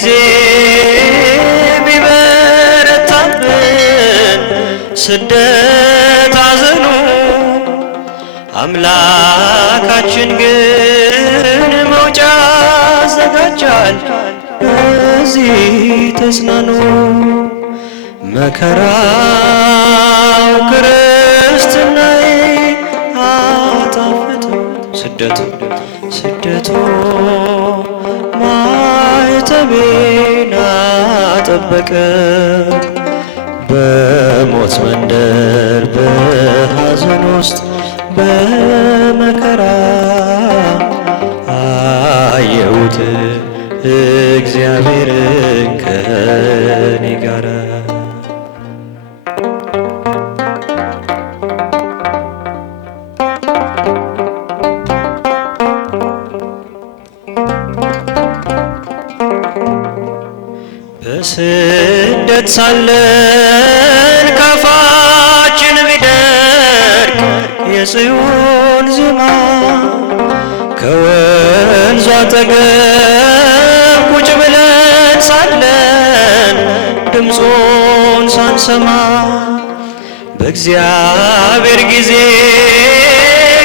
ጊዜ ቢበረታብን ስደት አዘኑ አምላካችን ግን መውጫ አዘጋጃል። በዚህ ተጽናኑ። መከራው ክርስትናዬ አጣፈጠው ስደቱ ማዕተቤን አጠበቀ። በሞት መንደር በሐዘን ውስጥ በመከራ አየሁት እግዚአብሔርን ከኔ ጋር። በስደት ሳለን ካፋችን ቢደርቅ የጽዮን ዜማ ከወንዙ አጠገብ ቁጭ ብለን ሳለን ድምፁን ሳንሰማ በእግዚአብሔር ጊዜ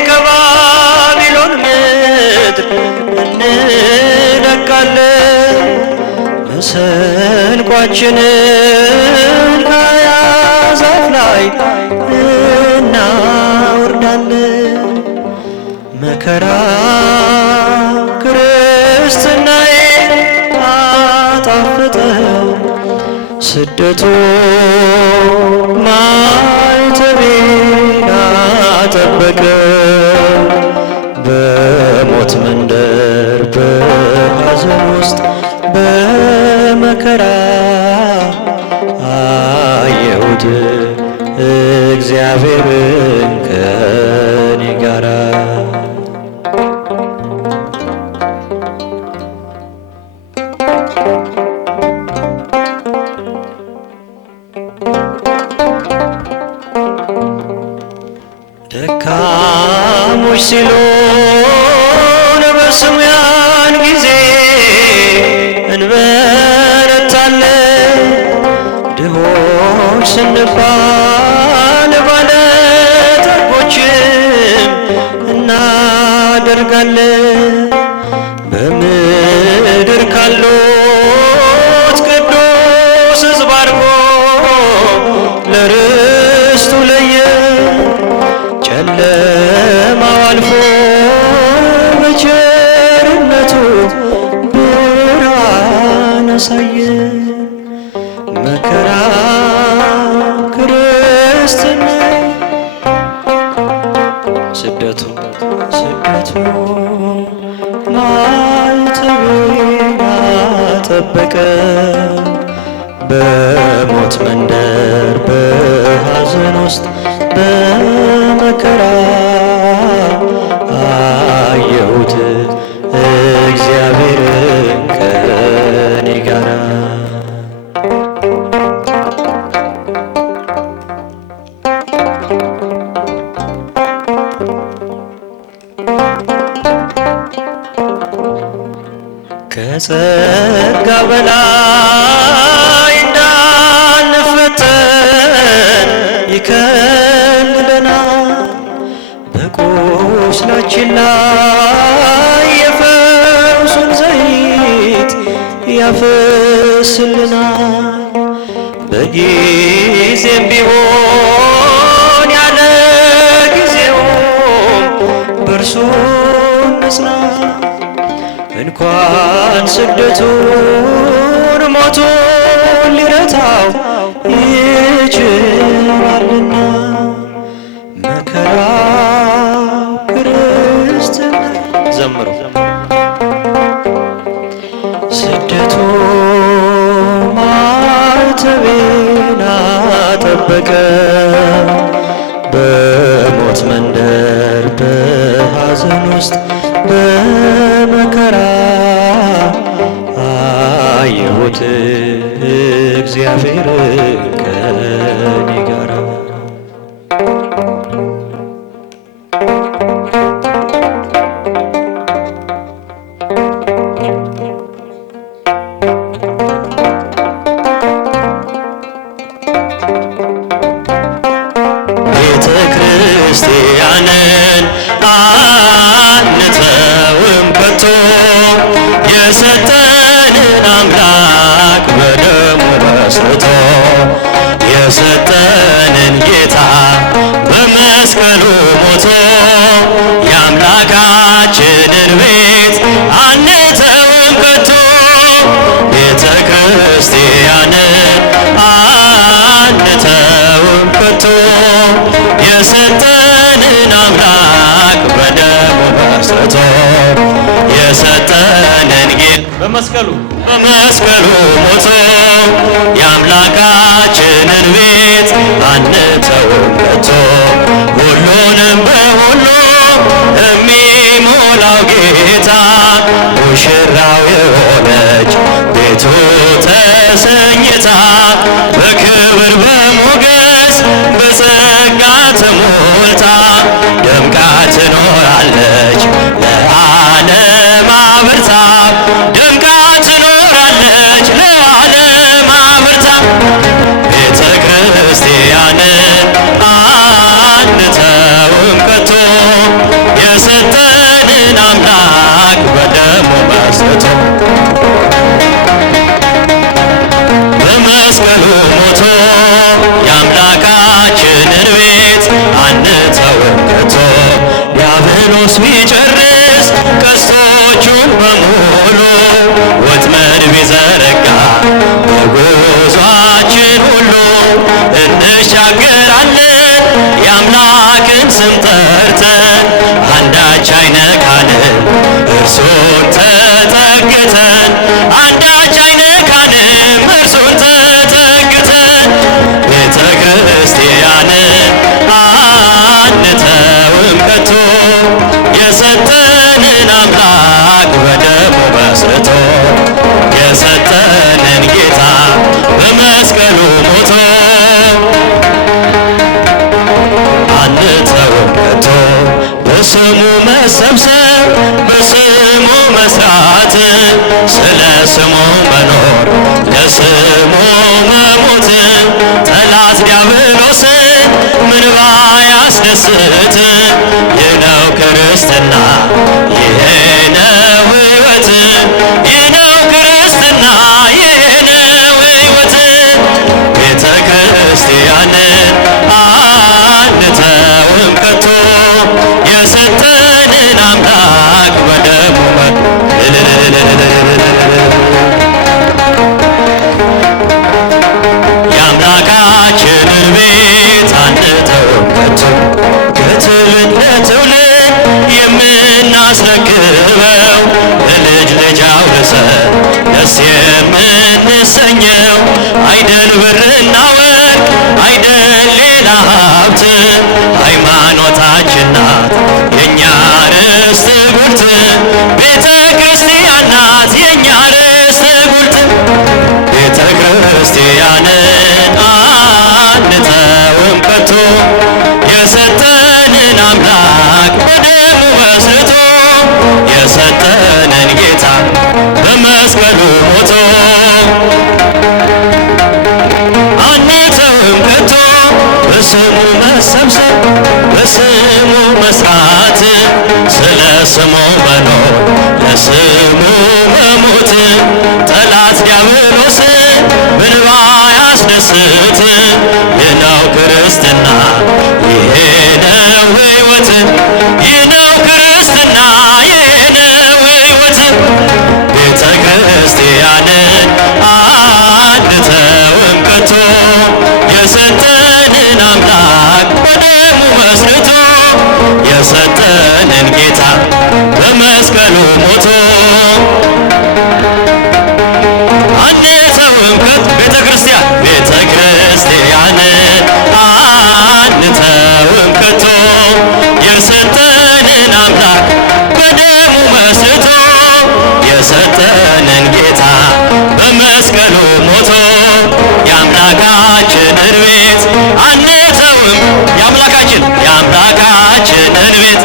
ከባቢሎን ምድር እንለቃለን። መሰንቋችንን ከያዘ ዛፍ ላይ እናወርዳለን። መከራ ክርስትናዬን አጣፈጠው ስደቱ ማዕተቤን አጠበቀ። በሞት መንደር በሐዘን ውስጥ በመከራ አየሁት እግዚአብሔርን ከኔ ጋራ። ደካሞች ሲሉን በስሙ ያን ጊዜ እንበረታለን። ድሆች ስንባል ባለጠጎችም እናደርጋለን። በምድር ካሉት ቅዱስ ሕዝብ አድርጎ ለርስቱ ለየ። ጨለማው አልፎ በቸርነቱ ብርሃን አሳየ። መከራ ክርስትና ስደቱ ማዕተቤን አጠበቀ። በሞት መንደር በሐዘን ውስጥ በመከራ አየሁት እግዚአብሔርን ከኔ ጋራ። ከጸጋ በላይ እንዳንፈተን ይከልለናል። በቁስላችን ላይ የፈውሱን ዘይት ያፈስልናል። በጊዜም ቢሆን ያለ ጊዜውም በእርሱ እንጽና። እንኳን ስደቱን ሞቱን ሊረታው ይችላልና። መከራው ክርስትና ዘምሩ። ስደቱ ማዕተቤን አጠበቀ። በሞት መንደር በሐዘን ውስጥ በመከራ አየሁት እግዚአብሔርን ከኔ ጋራ። በመስቀሉ ሞቶ የአምላካችንን ቤት አንተውም ከቶ ሁሉንም በሁሉ የሚሞላው ጌታ ሙሽራው የሆነች ቤቱ ተሰኝታ በክብር በሞገስ በጸጋ ተሞልታ ደምቃ ትኖራለች ለዓለም አብርታ ደምቃ ትኖራለች ለዓለም አብርታ ቤተ ክርስቲያንን አንተውም ከቶ የሰጠንን አምላክ በደሙ መስርቶ በመስቀሉ ሞቶ የአምላካችንን ቤት አንተውም ከቶ ዲያብሎስ ቢጨርስ ቀስቶቹን በሙሉ ወጥመድ ቢዘረጋ በጉዟችን ሁሉ እንሻገራለን የአምላክን ስም ጠርተን አንዳች አይነካንም እርሱን ተጠግተን አንዳች አይነካንም እርሱን ተጠግተን ቤተ ክርስቲያንን አንተውም ከቶ የሰጠንን አምላክ በደሙ መስርቶ የሰጠንን ጌታ በመስቀሉ ሞቶ አንተውም ከቶ በስሙ መሰብሰብ በስሙ መስራት ስለ ስሙ መኖር ለስሙ መሞት ጠላት ዲያብሎስን ምን ባያስደስት ይህ ነው ክርስትና ይሄ ነው ሕይወት ይህ ነው ክርስትና ይሄ ነው ሕይወት ቤተ ክርስቲያንን አንተውም ከቶ የሰጠንን አምላክ በደሙ የአምላካችንን ቤት አንተውም ከቶ ከትውልድ ለትውልድ የምናስረክበው ለልጅ ልጅ አውርሰን ደስ የምንሰኘው አይደል ብርና ወርቅ አይደል ሌላ ሀብት ሃይማኖታችን ናት የእኛ ርስት ጉልት ቤተ ክርስቲያን ናት የእኛ ርስት ጉልት ቤተ ክርስቲያንን አንተውም ከቶ የሰጠንን አምላክ በደሙ መስርቶ የሰጠንን ጌታ በመስቀሉ ሞቶ አንተውም ከቶ በስሙ መሰብሰብ በስሙ መስራት ስለ ስሙ መኖር ለስሙ መሞት ጠላት ዲያብሎስን ምን ባያስደስት ይህ ነው ክርስትና ይሄ ነው ሕይወት ይህ ነው ክርስትና ይሄ ነው ሕይወት ቤተ ክርስቲያንን አንተውም ከቶ የሰጠንን አምላክ በደሙ መስርቶ የሰጠንን ጌታ በመስቀሉ ሞቶ አንተውም ከቶ ቤተ ክርስቲያንን አንተውም ከቶ የሰጠንን አምላክ በደሙ መስርቶ የሰጠንን ጌታ በመስቀሉ ሞቶ የአምላካችንን ቤት አንተውም የአምላካችንን ቤት